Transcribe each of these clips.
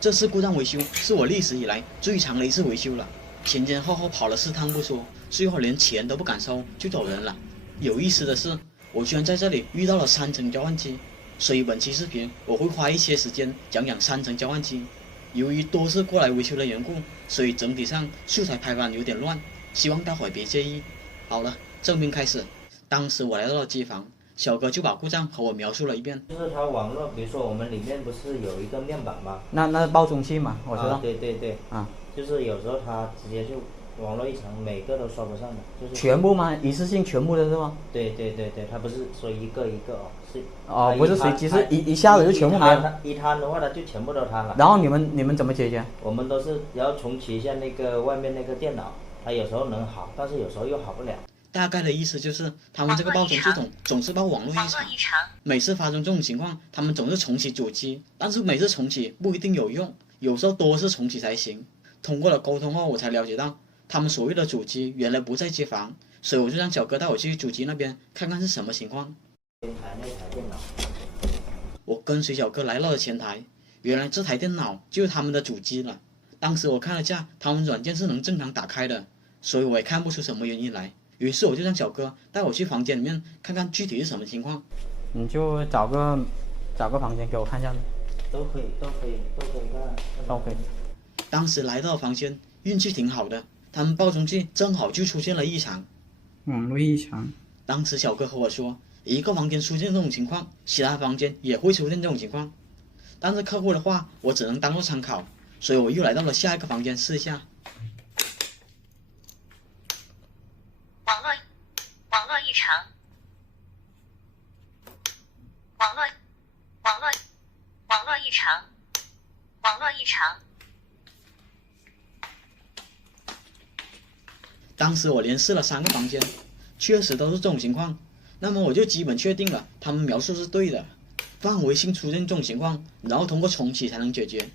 这次故障维修是我历史以来最长的一次维修了，前前后后跑了4趟不说，最后连钱都不敢收就走人了。有意思的是，我居然在这里遇到了3层交换机，所以本期视频我会花一些时间讲讲3层交换机。由于多次过来维修的缘故，所以整体上素材排版有点乱，希望大伙别介意。好了，正片开始。当时我来到了机房，小哥就把故障和我描述了一遍。就是它网络，比如说我们里面不是有一个面板吗？那爆中器嘛，我知道。对对对。啊，就是有时候它直接就网络异常，每个都刷不上的，就是全部吗？一次性全部的是吗？对对对对，它不是说一个一个哦，是哦，不是随机，是一下子就全部没了。一摊的话，它就全部都瘫了。然后你们怎么解决？我们都是要重启一下那个外面那个电脑，它有时候能好，但是有时候又好不了。大概的意思就是他们这个报中系统总是报网络异常，每次发生这种情况，他们总是重启主机，但是每次重启不一定有用，有时候多次重启才行。通过了沟通后，我才了解到他们所谓的主机原来不在机房，所以我就让小哥带我去主机那边看看是什么情况。前台那台电脑，我跟随小哥来到了前台，原来这台电脑就是他们的主机了。当时我看了下，他们软件是能正常打开的，所以我也看不出什么原因来。于是我就让小哥带我去房间里面看看具体是什么情况。你就找个房间给我看一下。都可以看。都可以。当时来到房间，运气挺好的，他们报中器正好就出现了异常。网络异常。当时小哥和我说，一个房间出现这种情况，其他房间也会出现这种情况。但是客户的话，我只能当做参考，所以我又来到了下一个房间试一下。网络异常，网络异常，网络异常。当时我连试了3个房间，确实都是这种情况。那么我就基本确定了他们描述是对的，范围性出现这种情况，然后通过重启才能解决。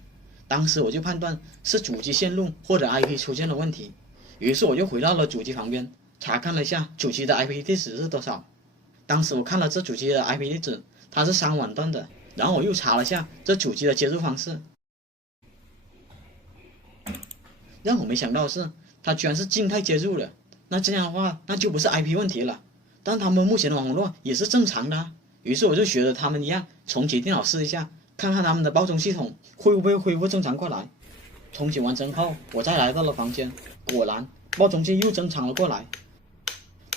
当时我就判断是主机线路或者 IP 出现了问题，于是我就回到了主机旁边，查看了一下主机的 IP 地址是多少。当时我看了这主机的 IP 地址，它是3网段的。然后我又查了下这主机的接入方式，让我没想到的是，它居然是静态接入的。那这样的话，那就不是 IP 问题了，但他们目前的网络也是正常的啊。于是我就学着他们一样，重启电脑试一下，看看他们的报中系统会不会恢复正常过来。重启完成后，我再来到了房间，果然报中器又正常了过来。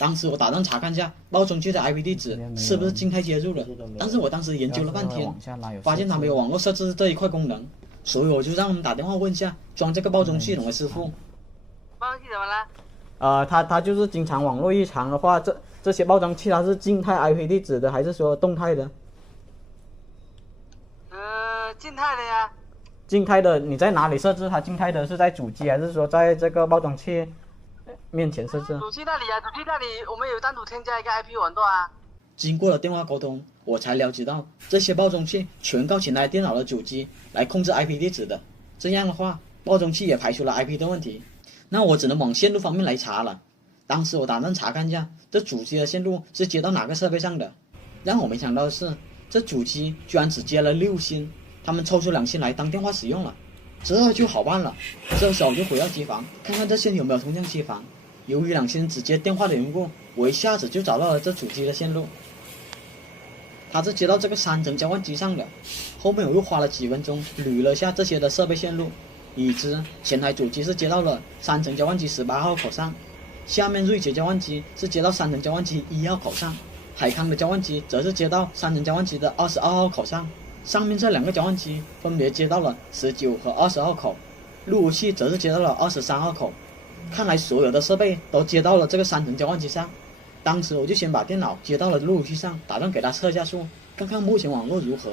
当时我打算查看一下报中器的 IP 地址是不是静态接入的，但是我当时研究了半天，发现它没有网络设置这一块功能，所以我就让他们打电话问一下装这个报中系统的师傅。报中器怎么了？它就是经常网络异常的话，这些报中器它是静态 IP 地址的，还是说动态的？静态的呀。静态的，你在哪里设置它静态的？是在主机还是说在这个报中器面前设置？主机那里啊，主机那里我们有单独添加一个 IP 网段啊。经过了电话沟通，我才了解到这些报中器全靠前台电脑的主机来控制 IP 地址的。这样的话，报中器也排除了 IP 的问题。那我只能往线路方面来查了。当时我打算查看一下这主机的线路是接到哪个设备上的。让我没想到的是，这主机居然只接了6芯，他们抽出2芯来当电话使用了。这就好办了，这时候我就回到机房，看看这线有没有通向机房。由于2芯只接电话的缘故，我一下子就找到了这主机的线路。它是接到这个3层交换机上的。后面我又花了几分钟捋了下这些的设备线路，已知前台主机是接到了3层交换机18号口上，下面瑞捷交换机是接到3层交换机1号口上，海康的交换机则是接到3层交换机的22号口上。上面这2个交换机分别接到了19和20号口，路由器则是接到了23号口。看来所有的设备都接到了这个3层交换机上。当时我就先把电脑接到了路由器上，打算给它测下速，看看目前网络如何。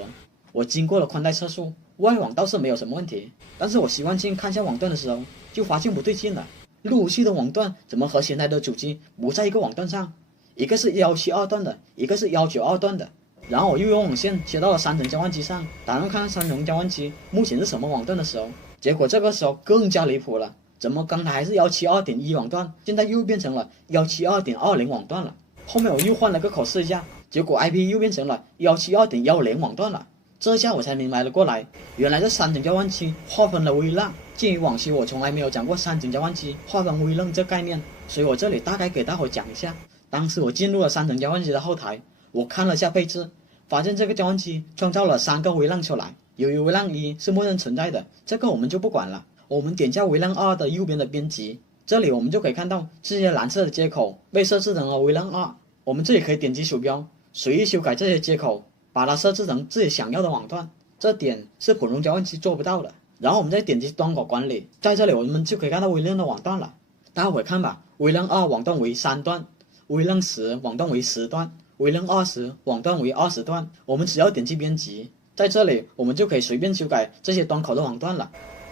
我经过了宽带测速，外网倒是没有什么问题，但是我习惯性看下网段的时候，就发现不对劲了。路由器的网段怎么和前台的主机不在一个网段上？一个是172段的，一个是192段的。然后我又用网线接到了3层交换机上，打算看看3层交换机目前是什么网段的时候，结果这个时候更加离谱了。怎么刚才还是172.1网段，现在又变成了172.20网段了？后面我又换了个口试一下，结果 IP 又变成了172.10网段了。这下我才明白了过来，原来这3层交换器划分了微浪。鉴于往期我从来没有讲过3层交换器划分微浪这概念，所以我这里大概给大伙讲一下。当时我进入了3层交换机的后台，我看了下配置，发现这个交换机创造了3个微浪出来。由于微浪1是默认存在的，这个我们就不管了。我们点下微浪2的右边的编辑，这里我们就可以看到这些蓝色的接口被设置成了微浪2。我们这里可以点击鼠标，随意修改这些接口，把它设置成自己想要的网段，这点是普通交换器做不到的。然后我们再点击端口管理，在这里我们就可以看到微浪的网段了。大伙看吧，微浪2网段为3段，微浪10网段为10段，微浪20网段为20段。我们只要点击编辑，在这里我们就可以随便修改这些端口的网段了。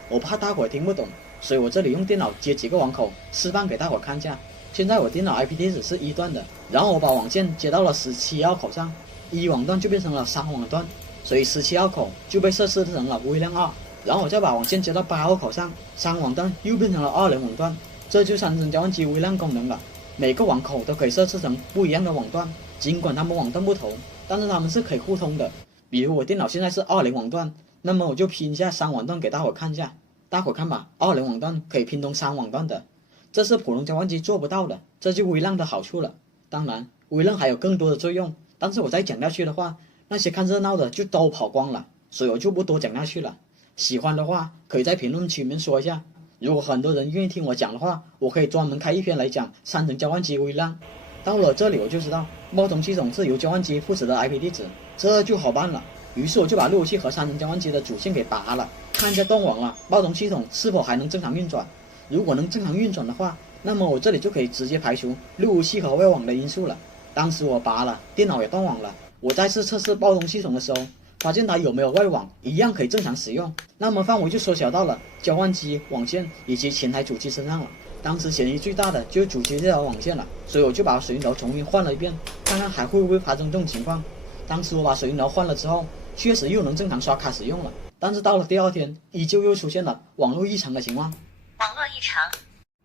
我怕大伙听不懂，所以我这里用电脑接几个网口示范给大伙看一下。现在我电脑 IP 地址是1段的，然后我把网线接到了17号口上，1网段就变成了3网段，所以17号口就被设置成了微浪2。然后我再把网线接到8号口上，3网段又变成了20网段，这就3层交换机微浪功能了。每个网口都可以设置成不一样的网段，尽管它们网段不同，但是它们是可以互通的。比如我电脑现在是20网段，那么我就拼一下3网段给大伙看一下。大伙看吧，20网段可以拼通3网段的，这是普通交换机做不到的，这就微浪的好处了。当然，微浪还有更多的作用，但是我再讲下去的话，那些看热闹的就都跑光了，所以我就不多讲下去了。喜欢的话可以在评论区里面说一下，如果很多人愿意听我讲的话，我可以专门开一篇来讲3层交换机微浪。到了这里我就知道冒充系统是由交换机负责的 IP 地址，这就好办了。于是我就把路由器和3层交换机的主线给拔了，看一下断网了，冒充系统是否还能正常运转。如果能正常运转的话，那么我这里就可以直接排除路由器和外网的因素了。当时我拔了，电脑也断网了，我再次测试冒充系统的时候，发现它有没有外网一样可以正常使用，那么范围就缩小到了交换机、网线以及前台主机身上了。当时嫌疑最大的就是主机这条网线了，所以我就把水龙头重新换了一遍，看看还会不会发生这种情况。当时我把水龙头换了之后，确实又能正常刷卡使用了，但是到了第2天，依旧又出现了网络异常的情况。网络异常，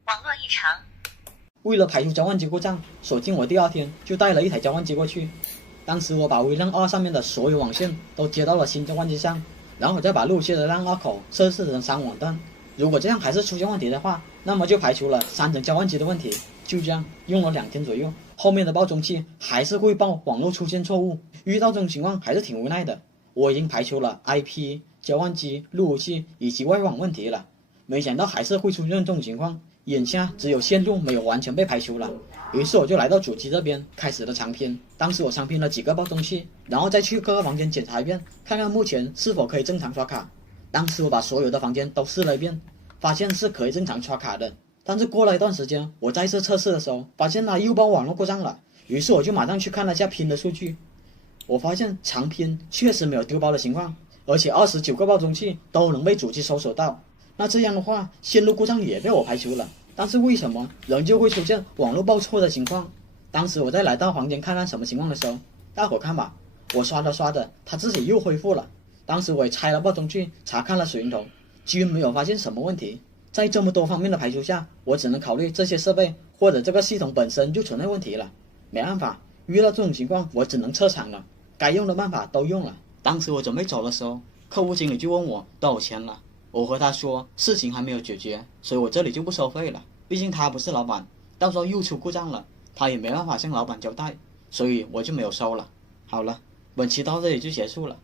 网络异常。为了排除交换机故障，索性我第2天就带了一台交换机过去。当时我把微浪2上面的所有网线都接到了新交换机上，然后我再把路由器的浪2口设置成3网段。如果这样还是出现问题的话，那么就排除了3层交换机的问题。就这样用了2天左右，后面的爆中器还是会报网络出现错误。遇到这种情况还是挺无奈的。我已经排除了 IP、交换机、路由器以及外网问题了，没想到还是会出现这种情况。眼下只有线路没有完全被排除了，于是我就来到主机这边开始了长拼。当时我长拼了几个爆中器，然后再去各个房间检查一遍，看看目前是否可以正常刷卡。当时我把所有的房间都试了一遍，发现是可以正常刷卡的。但是过了一段时间，我再次测试的时候，发现它又报网络故障了，于是我就马上去看了一下拼的数据。我发现长拼确实没有丢包的情况，而且29个爆中器都能被主机搜索到。那这样的话，线路故障也被我排除了，但是为什么仍旧会出现网络报错的情况？当时我在来到房间看看什么情况的时候，大伙看吧，我刷着刷着，它自己又恢复了。当时我也拆了爆中器，查看了水龙头，均没有发现什么问题。在这么多方面的排除下，我只能考虑这些设备或者这个系统本身就存在问题了。没办法，遇到这种情况，我只能撤场了。该用的办法都用了。当时我准备走的时候，客户经理就问我多少钱了。我和他说事情还没有解决，所以我这里就不收费了。毕竟他不是老板，到时候又出故障了，他也没办法向老板交代，所以我就没有收了。好了，本期到这里就结束了。